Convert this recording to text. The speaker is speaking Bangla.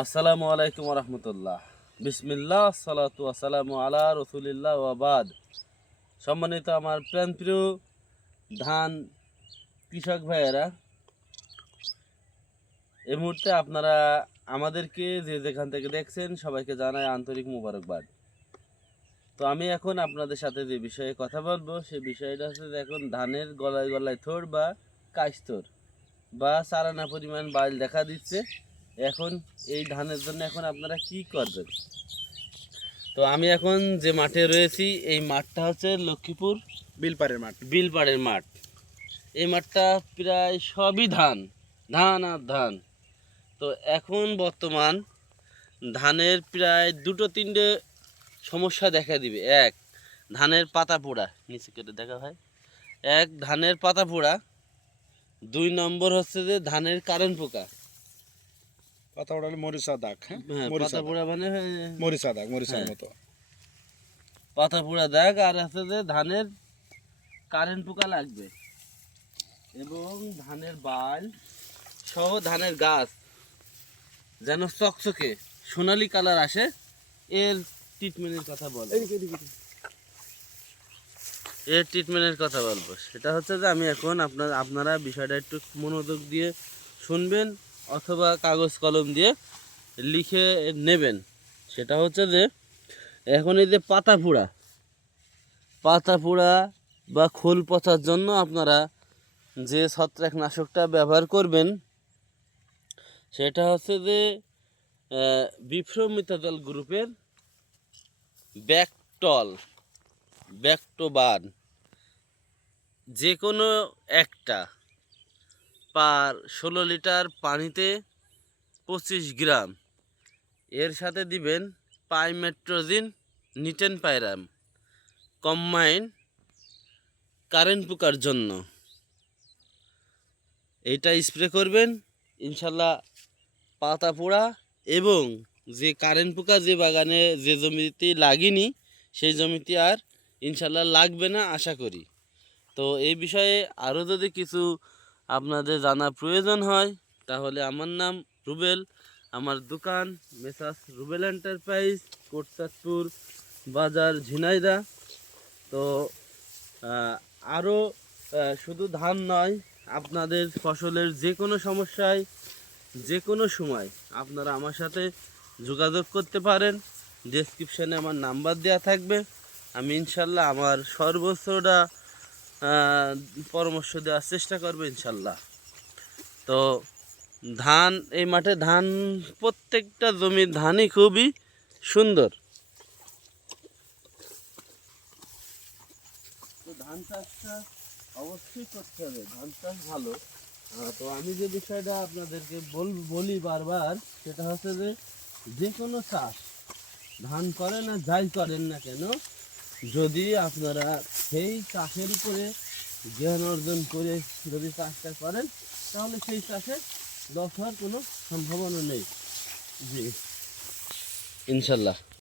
আসসালামু আলাইকুম রহমতুল্লাহ বিসমিল্লাহ, সালাতু আসসালামু আলা রসুলিল্লাহ ওয়াবাদ সম্মানিত আমার প্রাণপ্রিয় ধান কৃষক ভাইয়েরা, এই মুহূর্তে আপনারা আমাদেরকে যে যেখান থেকে দেখছেন সবাইকে জানায় আন্তরিক মুবারকবাদ। তো আমি এখন আপনাদের সাথে যে বিষয়ে কথা বলব, সে বিষয়টা হচ্ছে যে এখন ধানের গলায় গলায় থোর বা কাস্তর বা সারানা পরিমাণ বাইল দেখা দিচ্ছে। এখন এই ধানের জন্য এখন আপনারা কি করবেন? তো আমি এখন যে মাঠে রয়েছি এই মাঠটা হচ্ছে লক্ষ্মীপুর বিলপাড়ের মাঠ। বিলপাড়ের মাঠ। এই মাঠটা প্রায় সবই ধান ধান আর ধান। তো এখন বর্তমান ধানের প্রায় দুটো তিনটে সমস্যা দেখা দিবে। এক ধানের পাতা পোড়া। নিচে কেটে দেখা হয় এক ধানের পাতা পোড়া। দুই নম্বর হচ্ছে যে ধানের কারেন্ট পোকা। পাতা ওড়ালে মরিচা দাগ হ্যাঁ? হ্যাঁ মরিচা পোড়া মানে মরিচা দাগ মরিচার হ্যাঁ। মতো। পাতা পোড়া দেখ আর আছে যে ধানের কারেন্ট পোকা লাগবে। এবং ধানের বাল সহ ধানের গাছ যেন চকচকে সোনালি কালার আসে এর ট্রিটমেন্টের কথা বল। এর ট্রিটমেন্টের কথা বলব। সেটা হচ্ছে যে আমি এখন আপনার আপনারা বিষয়টা একটু মনোযোগ দিয়ে শুনবেন। অথবা কাগজ কলম দিয়ে লিখে নেবেন। সেটা হচ্ছে যে, এখন এই যে পাতা পোড়া পাতা পোড়া বা খোল পচার জন্য আপনারা যে ছত্রাকনাশকটা ব্যবহার করবেন, সেটা হচ্ছে যে বিফ্রমিতাদল গ্রুপের ব্যাকটল, ব্যাকটোবান, যে কোনো একটা। পার ষোলো লিটার পানিতে পঁচিশ গ্রাম। এর সাথে দিবেন pymetrozine, nitenpyram combine current পোকার জন্য। এইটা স্প্রে করবেন, ইনশাল্লাহ পাতা পোড়া এবং যে কারেন্ট পোকা যে বাগানে যে জমিতে লাগেনি, সেই জমিতে আর ইনশাল্লাহ লাগবে না, আশা করি। তো এই বিষয়ে আরও যদি কিছু আপনাদের জানা প্রয়োজন হয়, তাহলে আমার নাম রুবেল, আমার দোকান মেসাস রুবেল এন্টারপ্রাইজ কোটচাঁদপুর বাজার ঝিনাইদা। তো আরও শুধু ধান নয়, আপনাদের ফসলের যে কোনো সমস্যায়, যে কোনো সময় আপনারা আমার সাথে যোগাযোগ করতে পারেন। ডেসক্রিপশানে আমার নাম্বার দেওয়া থাকবে। আমি ইনশাল্লাহ আমার সর্বোচ্চটা পরামর্শ দেওয়ার চেষ্টা করব ইনশাল্লাহ। তো ধান, এই মাঠে ধান, প্রত্যেকটা জমির ধানই খুবই সুন্দর। তো ধান চাষটা অবশ্যই করতে হবে, ধান চাষ ভালো। তো আমি যে বিষয়টা আপনাদেরকে বল, বলি বারবার, সেটা হচ্ছে যে যে কোনো চাষ, ধান করেন আর যাই করেন না কেন যদি আপনারা সেই চাষের উপরে জ্ঞান অর্জন করে যদি চাষটা করেন, তাহলে সেই চাষে দশ হওয়ার কোনো সম্ভাবনা নেই। জি। ইনশাল্লাহ।